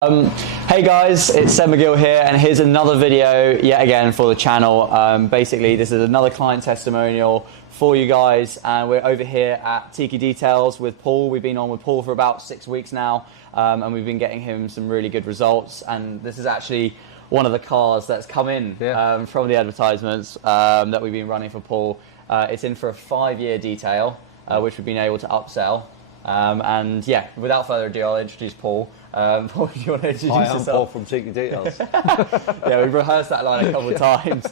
Hey guys, it's Seb McGill here, and here's another video yet again for the channel. Basically, this is another client testimonial for you guys, and we're over here at Tiki Details with Paul. We've been on with Paul for about 6 weeks now, and we've been getting him some really good results. And this is actually one of the cars that's come in from the advertisements that we've been running for Paul. It's in for a 5-year detail, which we've been able to upsell. And yeah, without further ado, I'll introduce Paul. Paul, do you want to introduce yourself? I'm Paul from Tiki Details. Yeah, we've rehearsed that line a couple of times.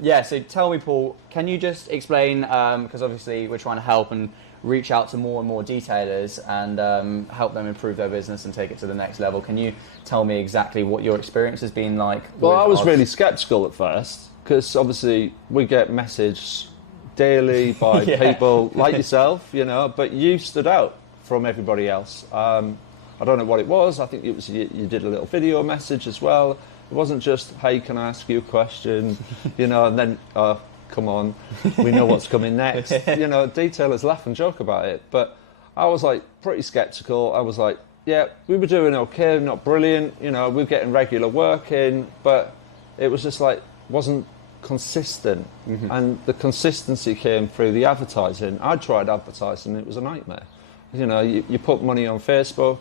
Yeah, so tell me, Paul, can you just explain, because obviously we're trying to help and reach out to more and more detailers and help them improve their business and take it to the next level. Can you tell me exactly what your experience has been like? Well, I was really sceptical at first, because obviously we get messages daily by people like yourself, you know, but you stood out from everybody else. I don't know what it was. I think it was you did a little video message as well. It wasn't just, hey, can I ask you a question, you know, and then, come on, we know what's coming next. You know, detailers laugh and joke about it, but I was like pretty skeptical. I was like, yeah, we were doing okay, not brilliant, you know, we were getting regular work in, but it was just like, wasn't consistent. And the consistency came through the advertising. I tried advertising, it was a nightmare. You know, you put money on Facebook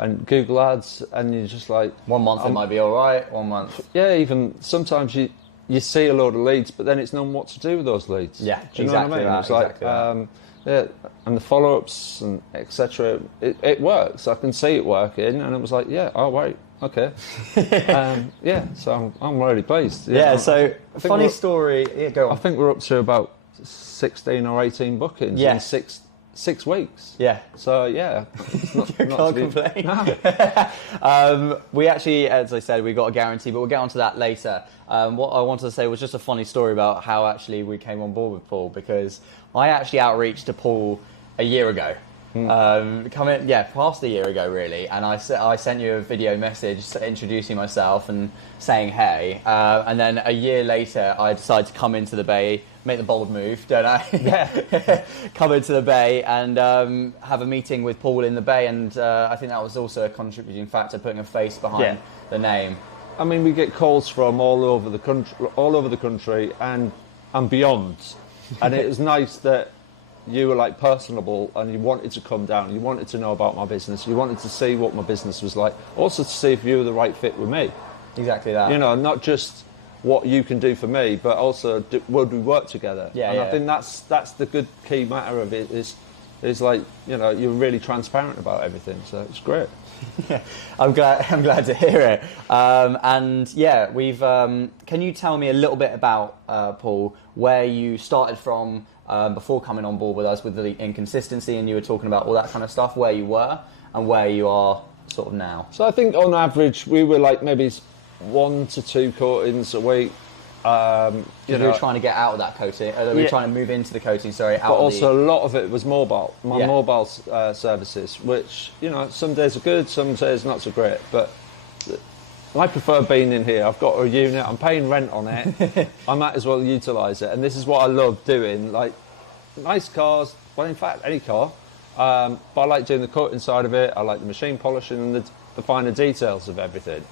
and Google ads, and you're just like, 1 month it might be all right, 1 month. Yeah, even sometimes you see a load of leads, but then it's known what to do with those leads. Yeah, do you know what I mean? It's like, yeah, and the follow-ups and etc. It works. I can see it working, and it was like, yeah, oh wait, okay, yeah. So I'm really pleased. Yeah. So funny story. Yeah, go on. I think we're up to about 16 or 18 bookings in six weeks. Yeah. So yeah, it's not can't complain. We actually, as I said, we got a guarantee, but we'll get onto that later. What I wanted to say was just a funny story about how actually we came on board with Paul, because I actually outreached to Paul a year ago. Past a year ago really, and I sent you a video message introducing myself and saying hey, and then a year later I decided to come into the Bay, make the bold move, don't I? Yeah. Come into the Bay and have a meeting with Paul in the Bay, and I think that was also a contributing factor, putting a face behind the name. I mean, we get calls from all over the country and beyond, and it was nice that you were like personable and you wanted to come down, you wanted to know about my business, you wanted to see what my business was like, also to see if you were the right fit with me. Exactly that. You know, not just what you can do for me, but also would we work together? Yeah, and I think that's the good key matter of it is like, you know, you're really transparent about everything, so it's great. Yeah, I'm glad to hear it. And yeah, we've. Can you tell me a little bit about Paul, where you started from before coming on board with us, with the inconsistency, and you were talking about all that kind of stuff, where you were and where you are sort of now? So I think on average we were like maybe 1 to 2 coatings a week. You were trying to get out of that coating, we were trying to move into the coating, sorry. But also a lot of it was mobile, mobile services, which, you know, some days are good, some days not so great. But I prefer being in here. I've got a unit, I'm paying rent on it, I might as well utilise it. And this is what I love doing, like nice cars, well in fact any car, but I like doing the coating side of it, I like the machine polishing and the finer details of everything.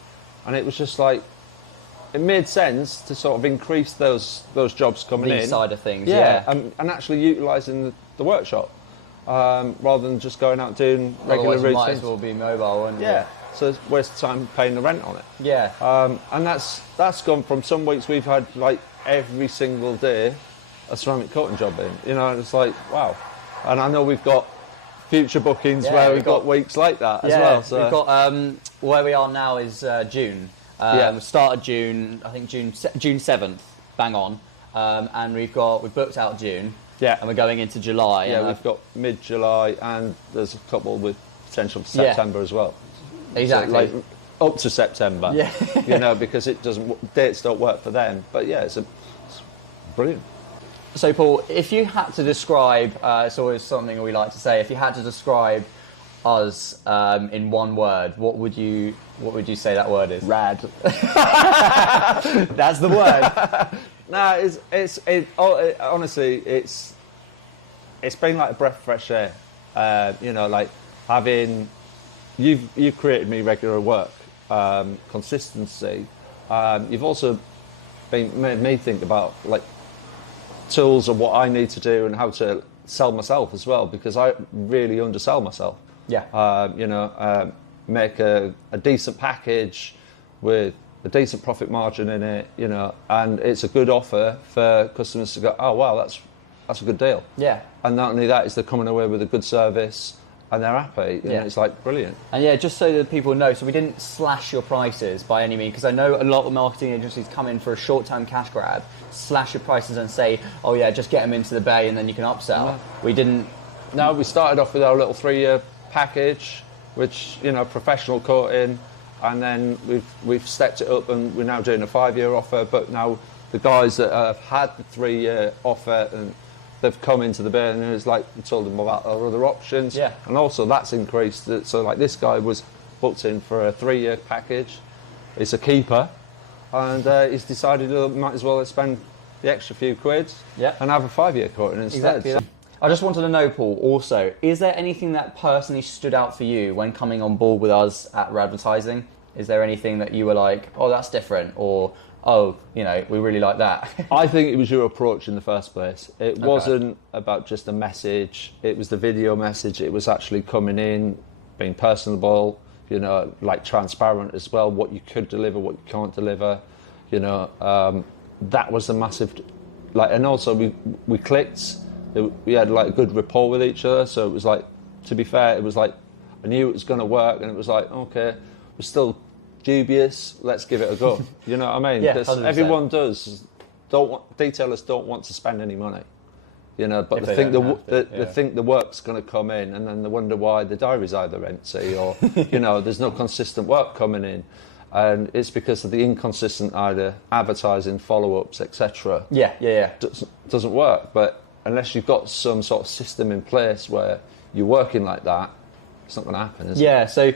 And it was just like, it made sense to sort of increase those jobs coming in. These side of things, and actually utilising the workshop rather than just going out doing regular routines. Might as well be mobile, and so it's a waste of time paying the rent on it. Yeah. And that's gone from some weeks we've had like every single day a ceramic coating job in, you know, and it's like, wow. And I know we've got future bookings where we've got weeks like that as well. So we've got where we are now is June. Start of June, I think June 7th, bang on, and we've booked out June, and we're going into July. Yeah, we've got mid-July, and there's a couple with potential for September as well. Exactly, so like up to September. Yeah, you know, because dates don't work for them. But yeah, it's brilliant. So Paul, if you had to describe, it's always something we like to say. If you had to describe us in one word, what would you say that word is? Rad. That's the word. No, honestly, it's been like a breath of fresh air. You know, like having you've created me regular work, consistency. You've also made me think about like tools of what I need to do and how to sell myself as well, because I really undersell myself. Yeah. Make a decent package with a decent profit margin in it, and it's a good offer for customers to go, oh wow, that's a good deal. Yeah. And not only that, is they're coming away with a good service and they're happy. Yeah. It's like brilliant. And yeah, just so that people know, so we didn't slash your prices by any means, because I know a lot of marketing agencies come in for a short-term cash grab, slash your prices and say, oh yeah, just get them into the bay and then you can upsell. No. We didn't. No, we started off with our little 3-year package, which, professional coating, and then we've stepped it up and we're now doing a 5-year offer. But now the guys that have had the 3-year offer, and they've come into the bay and it's like we told them about our other options. Yeah. And also that's increased. So like this guy was booked in for a 3-year package. It's a keeper, and he's decided he might as well spend the extra few quid and have a 5-year coating instead. Exactly. I just wanted to know, Paul, also, is there anything that personally stood out for you when coming on board with us at Radvertising? Is there anything that you were like, oh, that's different, or, oh, we really like that? I think it was your approach in the first place. It wasn't about just a message. It was the video message. It was actually coming in, being personable, like transparent as well, what you could deliver, what you can't deliver. That was a massive, and also we clicked. We had like a good rapport with each other, so it was like, to be fair, it was like I knew it was going to work, and it was like, okay, we're still dubious, let's give it a go. You know what I mean? Yeah, because 100%. everyone detailers don't want to spend any money, but they think the work's going to come in, and then they wonder why the diary's either empty or there's no consistent work coming in, and it's because of the inconsistent either advertising, follow-ups, etc. Yeah. Doesn't work. But unless you've got some sort of system in place where you're working like that, it's not going to happen, is it? Yeah, so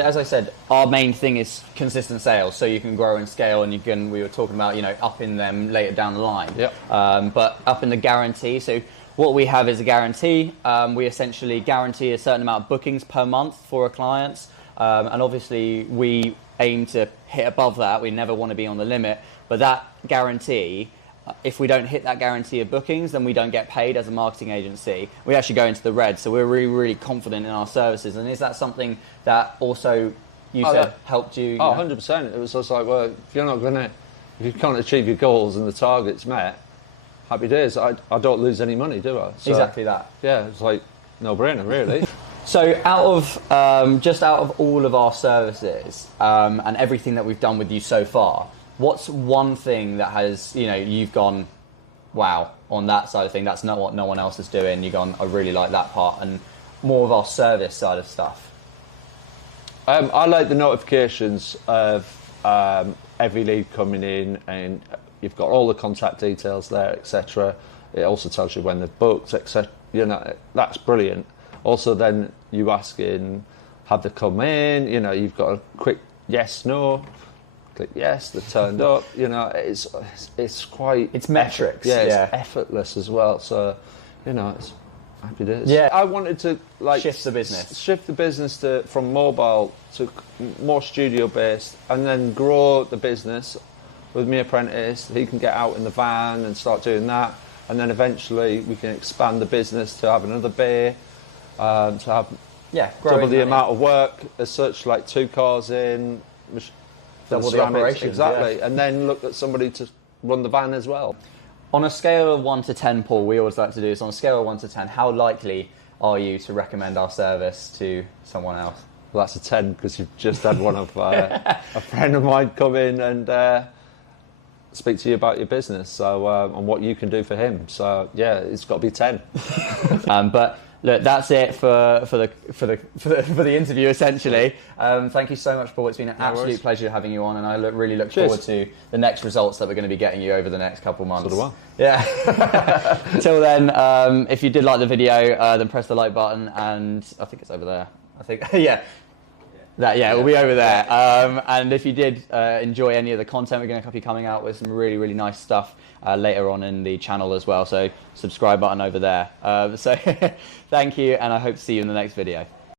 as I said, our main thing is consistent sales, so you can grow and scale, and we were talking about, upping them later down the line. Yep. But upping the guarantee, so what we have is a guarantee. We essentially guarantee a certain amount of bookings per month for our clients, and obviously we aim to hit above that. We never want to be on the limit, but that guarantee, if we don't hit that guarantee of bookings, then we don't get paid as a marketing agency. We actually go into the red, so we're really, really confident in our services. And is that something that also helped you? 100%. It was just like, well, if you can't achieve your goals and the targets met, happy days. I don't lose any money, do I? So, exactly that. Yeah, it's like no-brainer, really. So out of all of our services and everything that we've done with you so far, what's one thing that has, you've gone, wow, on that side of thing, that's not what no one else is doing, you've gone, I really like that part, and more of our service side of stuff? I like the notifications of every lead coming in, and you've got all the contact details there, etc. It also tells you when they've booked, etc. That's brilliant. Also, then you ask in, have they come in? You've got a quick yes, no. Click yes, they've turned up. It's quite. It's metrics. It's effortless as well. So, it's happy days. Yeah, I wanted to shift the business from mobile to more studio based, and then grow the business with my apprentice. He can get out in the van and start doing that, and then eventually we can expand the business to have another bay, to have double the amount of work as such, like 2 cars in. Double the operations, exactly, and then look at somebody to run the van as well. On a scale of 1 to 10, Paul, we always like to do this. On a scale of 1 to 10, how likely are you to recommend our service to someone else? Well, that's a 10 because you've just had one of a friend of mine come in and speak to you about your business, so and what you can do for him. So yeah, it's got to be 10. But look, that's it for the interview, essentially. Thank you so much, Paul. It's been an absolute pleasure having you on, and I really look forward to the next results that we're going to be getting you over the next couple of months. So do I. Yeah. Till then, if you did like the video, then press the like button, and I think it's over there. I think, yeah. It will be over there. And if you did enjoy any of the content, we're going to be coming out with some really, really nice stuff later on in the channel as well. So subscribe button over there. So thank you, and I hope to see you in the next video.